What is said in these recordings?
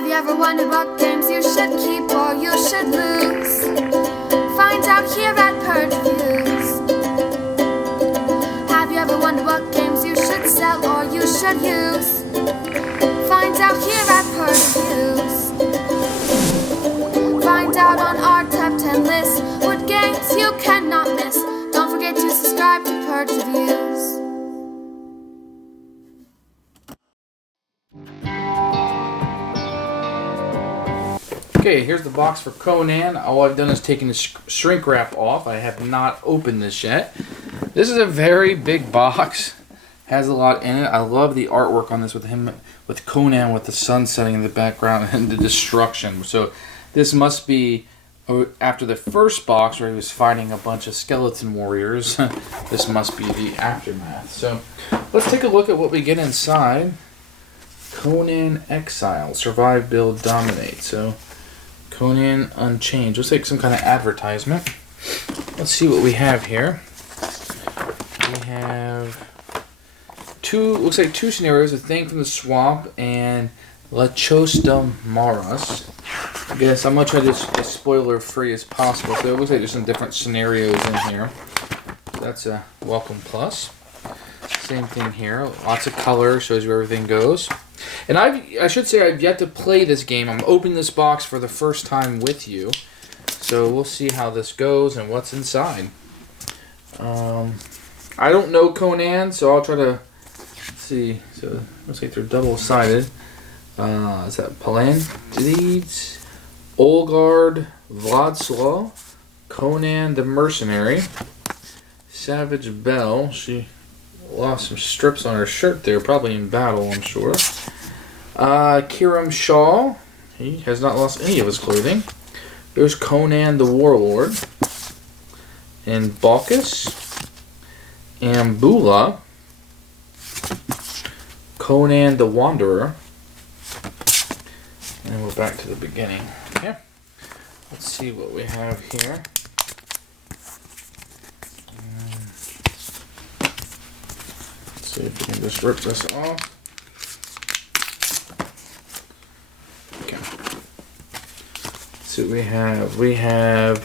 Have you ever wondered what games you should keep or you should lose? Find out here at Purge Reviews. Have you ever wondered what games you should sell or you should use? Find out here at Purge Reviews. Find out on our top 10 list what games you cannot miss. Don't forget to subscribe to Purge Reviews. Okay, here's the box for Conan. All I've done is taken the shrink wrap off. I have not opened this yet. This is a very big box. Has a lot in it. I love the artwork on this with him, with Conan with the sun setting in the background and the destruction. So this must be after the first box where he was fighting a bunch of skeleton warriors. This must be the aftermath. So let's take a look at what we get inside. Conan Exile. Survive, build, dominate. So Conan Unchained. Looks like some kind of advertisement. Let's see what we have here. We have looks like two scenarios, a thing from the swamp and La Chosta Maras. I guess I'm going to try to be as spoiler free as possible. So it looks like there's some different scenarios in here. So that's a welcome plus. Same thing here. Lots of color, shows you where everything goes. And I should say I've yet to play this game. I'm opening this box for the first time with you. So we'll see how this goes and what's inside. I don't know Conan, so I'll try to see. So looks like they're double-sided. Is that Palantides, Olgard, Vladslaw, Conan the Mercenary, Savage Belle. She lost some strips on her shirt there, probably in battle, I'm sure. Kiram Shaw. He has not lost any of his clothing. There's Conan the Warlord. And Balkus. Ambula. Conan the Wanderer. And we're back to the beginning. Okay. Let's see what we have here. Let's see if we can just rip this off. Okay. Let's see what we have. We have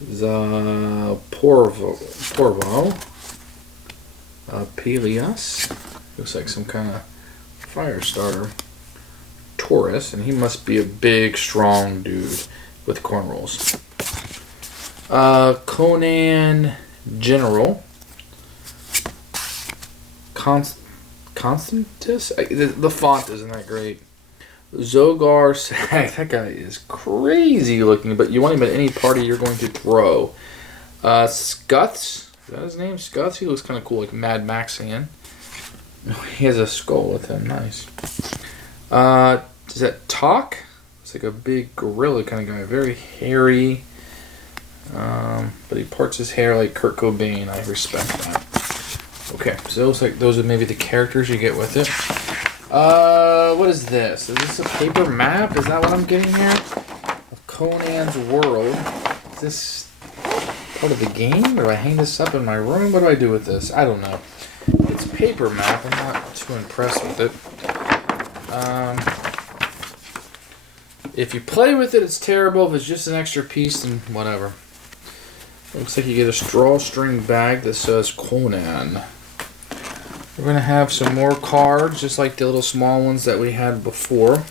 the Porvo. Peleus. Looks like some kind of fire starter. Taurus, and he must be a big, strong dude with cornrows. Conan General. Constantus? The font isn't that great. Zogar Sag. That guy is crazy looking, but you want him at any party you're going to throw. Scuths. Is that his name? Scuths? He looks kind of cool, like Mad Maxian. He has a skull with him. Nice. Is that Talk? It's like a big gorilla kind of guy. Very hairy. But he parts his hair like Kurt Cobain. I respect that. Okay, so it looks like those are maybe the characters you get with it. What is this? Is this a paper map? Is that what I'm getting here? Of Conan's world. Is this part of the game? Or do I hang this up in my room? What do I do with this? I don't know. It's a paper map. I'm not too impressed with it. If you play with it, it's terrible. If it's just an extra piece, then whatever. Looks like you get a drawstring bag that says Conan. We're going to have some more cards, just like the little small ones that we had before.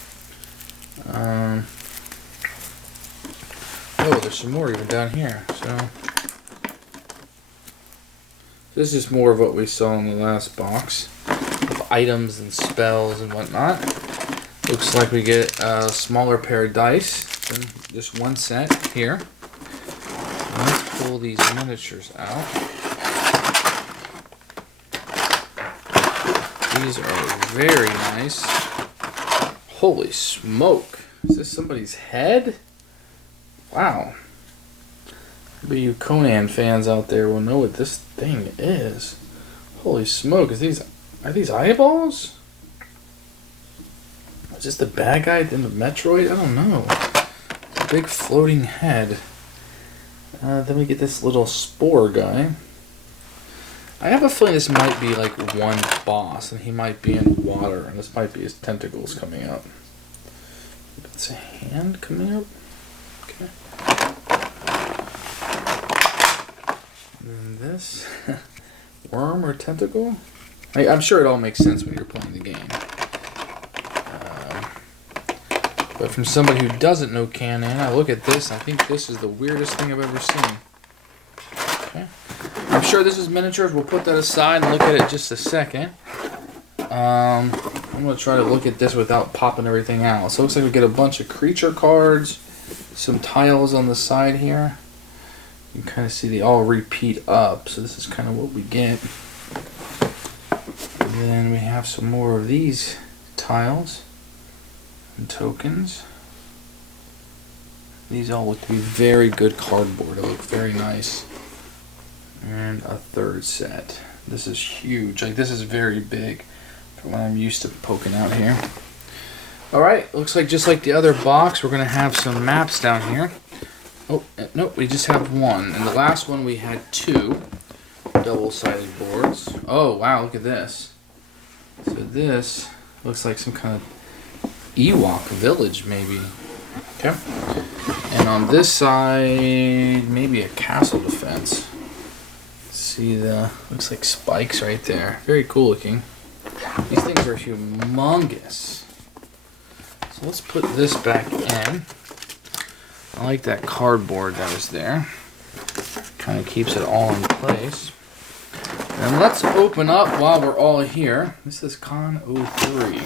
Oh, there's some more even down here. So this is more of what we saw in the last box. Of items and spells and whatnot. Looks like we get a smaller pair of dice. And just one set here. So let's pull these miniatures out. These are very nice. Holy smoke. Is this somebody's head? Wow. Maybe you Conan fans out there will know what this thing is. Holy smoke. Are these eyeballs? Is this the bad guy in the Metroid? I don't know. It's a big floating head. Then we get this little spore guy. I have a feeling this might be like one boss, and he might be in water, and this might be his tentacles coming out. It's a hand coming out. Okay. And then this worm or tentacle. I'm sure it all makes sense when you're playing the game. But from somebody who doesn't know Conan, I look at this, I think this is the weirdest thing I've ever seen. Okay. I'm sure this is miniatures. We'll put that aside and look at it in just a second. I'm going to try to look at this without popping everything out. So it looks like we get a bunch of creature cards, some tiles on the side here. You can kind of see they all repeat up. So this is kind of what we get. And then we have some more of these tiles and tokens. These all look to be very good cardboard. They look very nice. And a third set. This is huge. Like, this is very big for what I'm used to poking out here. Alright, looks like just like the other box, we're going to have some maps down here. Oh, nope, we just have one. And the last one we had two double-sided boards. Oh, wow, look at this. So this looks like some kind of Ewok village, maybe. Okay. And on this side, maybe a castle defense. See the, looks like spikes right there. Very cool looking. These things are humongous. So let's put this back in. I like that cardboard that was there. Kind of keeps it all in place. And let's open up while we're all here. This is Con 03.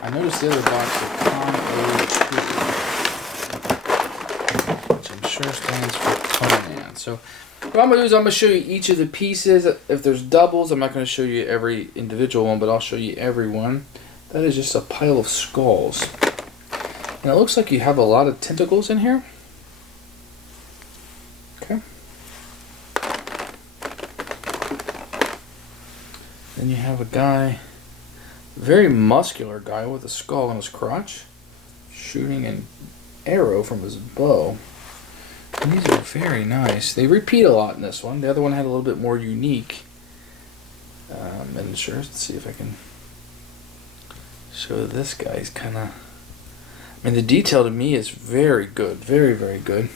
I noticed the other box of Con 02, which I'm sure stands for Conan. So what I'm going to do is I'm going to show you each of the pieces. If there's doubles, I'm not going to show you every individual one, but I'll show you every one. That is just a pile of skulls. And it looks like you have a lot of tentacles in here. Okay. Then you have a guy, very muscular guy with a skull on his crotch, shooting an arrow from his bow. And these are very nice. They repeat a lot in this one. The other one had a little bit more unique miniatures. Let's see if I can show this guy. He's kind of, I mean, the detail to me is very good. Very, very good.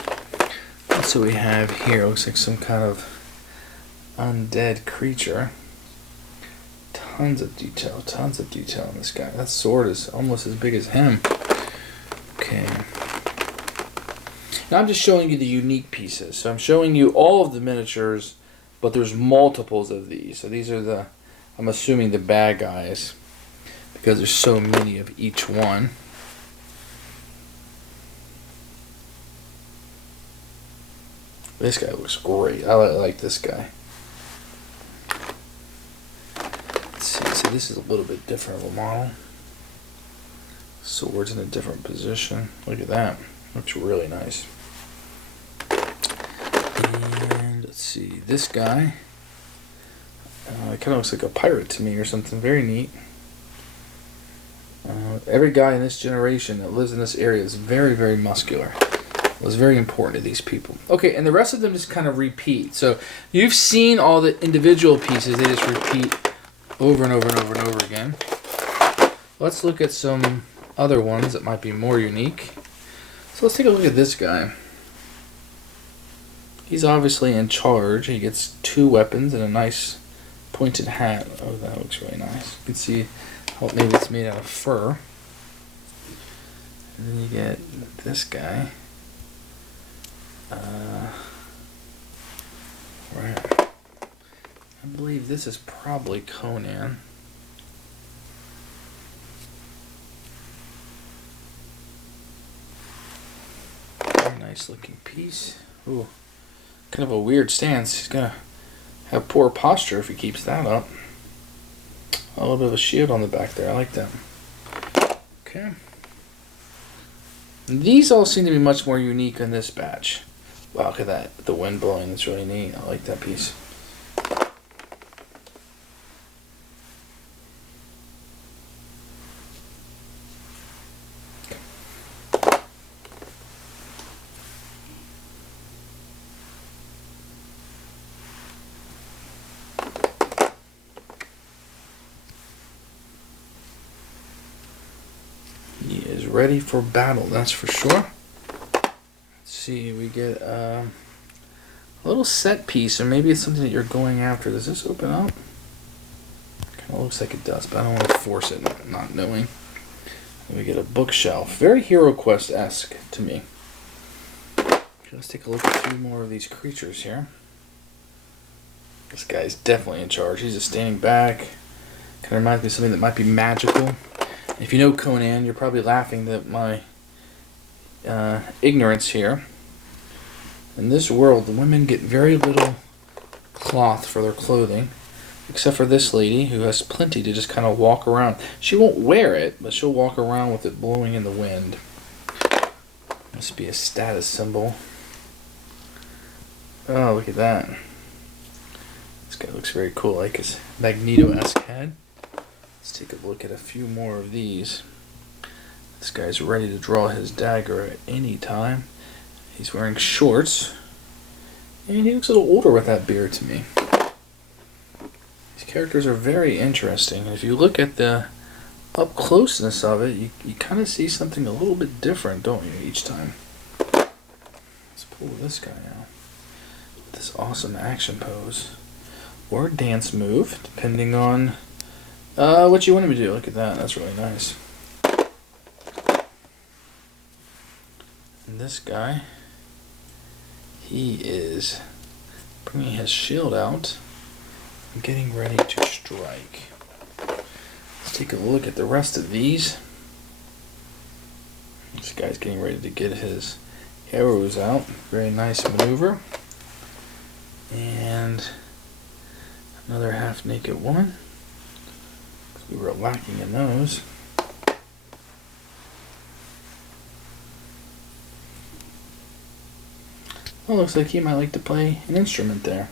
That's what we have here. Looks like some kind of undead creature. Tons of detail on this guy. That sword is almost as big as him. Okay. Now I'm just showing you the unique pieces. So I'm showing you all of the miniatures, but there's multiples of these. So these are the, I'm assuming, the bad guys, because there's so many of each one. This guy looks great. I like this guy. So this is a little bit different of a model. Sword's in a different position. Look at that. Looks really nice. And let's see, this guy. It kind of looks like a pirate to me or something. Very neat. Every guy in this generation that lives in this area is very, very muscular. It was very important to these people. Okay, and the rest of them just kind of repeat. So you've seen all the individual pieces. They just repeat over and over and over and over again. Let's look at some other ones that might be more unique. So let's take a look at this guy. He's obviously in charge. He gets 2 weapons and a nice pointed hat. Oh, that looks really nice. You can see how maybe it's made out of fur. And then you get this guy. Right. I believe this is probably Conan. Very nice looking piece. Ooh, kind of a weird stance. He's gonna have poor posture if he keeps that up. A little bit of a shield on the back there. I like that. Okay. And these all seem to be much more unique in this batch. Wow, look at that. The wind blowing. It's really neat. I like that piece. He is ready for battle, that's for sure. Let's see, we get a little set piece, or maybe it's something that you're going after. Does this open up? Kind of looks like it does, but I don't want to force it, not knowing. And we get a bookshelf. Very Hero Quest-esque to me. Okay, let's take a look at a few more of these creatures here. This guy's definitely in charge. He's just standing back. Kind of reminds me of something that might be magical. If you know Conan, you're probably laughing at my ignorance here. In this world, the women get very little cloth for their clothing, except for this lady who has plenty to just kind of walk around. She won't wear it, but she'll walk around with it blowing in the wind. Must be a status symbol. Oh, look at that. This guy looks very cool, like his Magneto-esque head. Let's take a look at a few more of these. This guy's ready to draw his dagger at any time. He's wearing shorts. And he looks a little older with that beard to me. These characters are very interesting. And if you look at the up closeness of it, you kind of see something a little bit different, don't you, each time? Let's pull this guy out. This awesome action pose. Or dance move, depending on what you want him to do. Look at that. That's really nice. And this guy, he is bringing his shield out and getting ready to strike. Let's take a look at the rest of these. This guy's getting ready to get his arrows out. Very nice maneuver. And another half-naked woman. We were lacking in those. Well, looks like he might like to play an instrument there.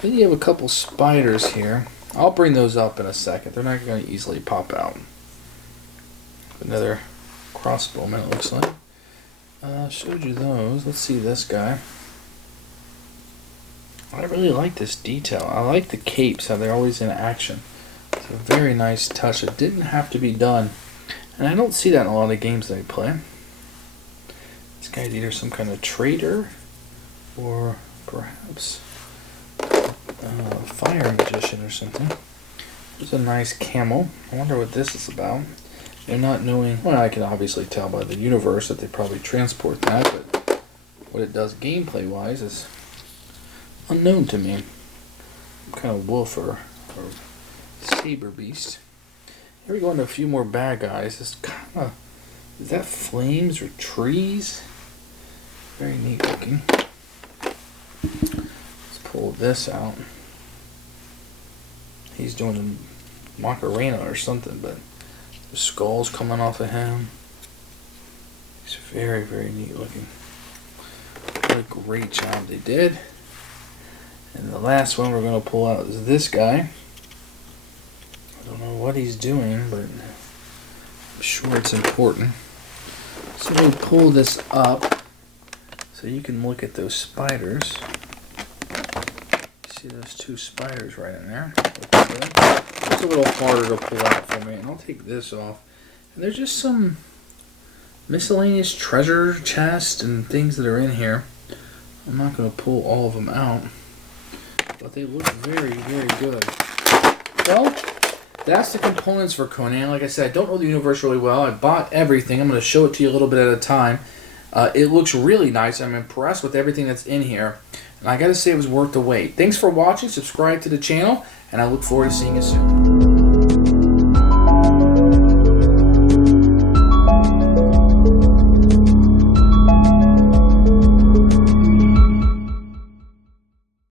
Then you have a couple spiders here. I'll bring those up in a second. They're not going to easily pop out. Another crossbowman, it looks like. Showed you those. Let's see this guy. I really like this detail. I like the capes, how they're always in action. It's a very nice touch. It didn't have to be done. And I don't see that in a lot of games that I play. This guy's either some kind of trader or perhaps a fire magician or something. There's a nice camel. I wonder what this is about. They're not knowing, well, I can obviously tell by the universe that they probably transport that, but what it does gameplay wise is unknown to me. Some kind of wolf or saber beast. Here we go into a few more bad guys. This kind of, is that flames or trees? Very neat looking. Let's pull this out. He's doing a Macarena or something, but the skull's coming off of him. He's very, very neat looking. What a great job they did. And the last one we're going to pull out is this guy. I don't know what he's doing, but I'm sure it's important. So we'll pull this up so you can look at those spiders. See those two spiders right in there? It's a little harder to pull out for me, and I'll take this off. And there's just some miscellaneous treasure chest and things that are in here. I'm not going to pull all of them out, but they look very, very good. Well, that's the components for Conan. Like I said, I don't know the universe really well. I bought everything. I'm going to show it to you a little bit at a time. It looks really nice. I'm impressed with everything that's in here. And I got to say it was worth the wait. Thanks for watching. Subscribe to the channel, and I look forward to seeing you soon.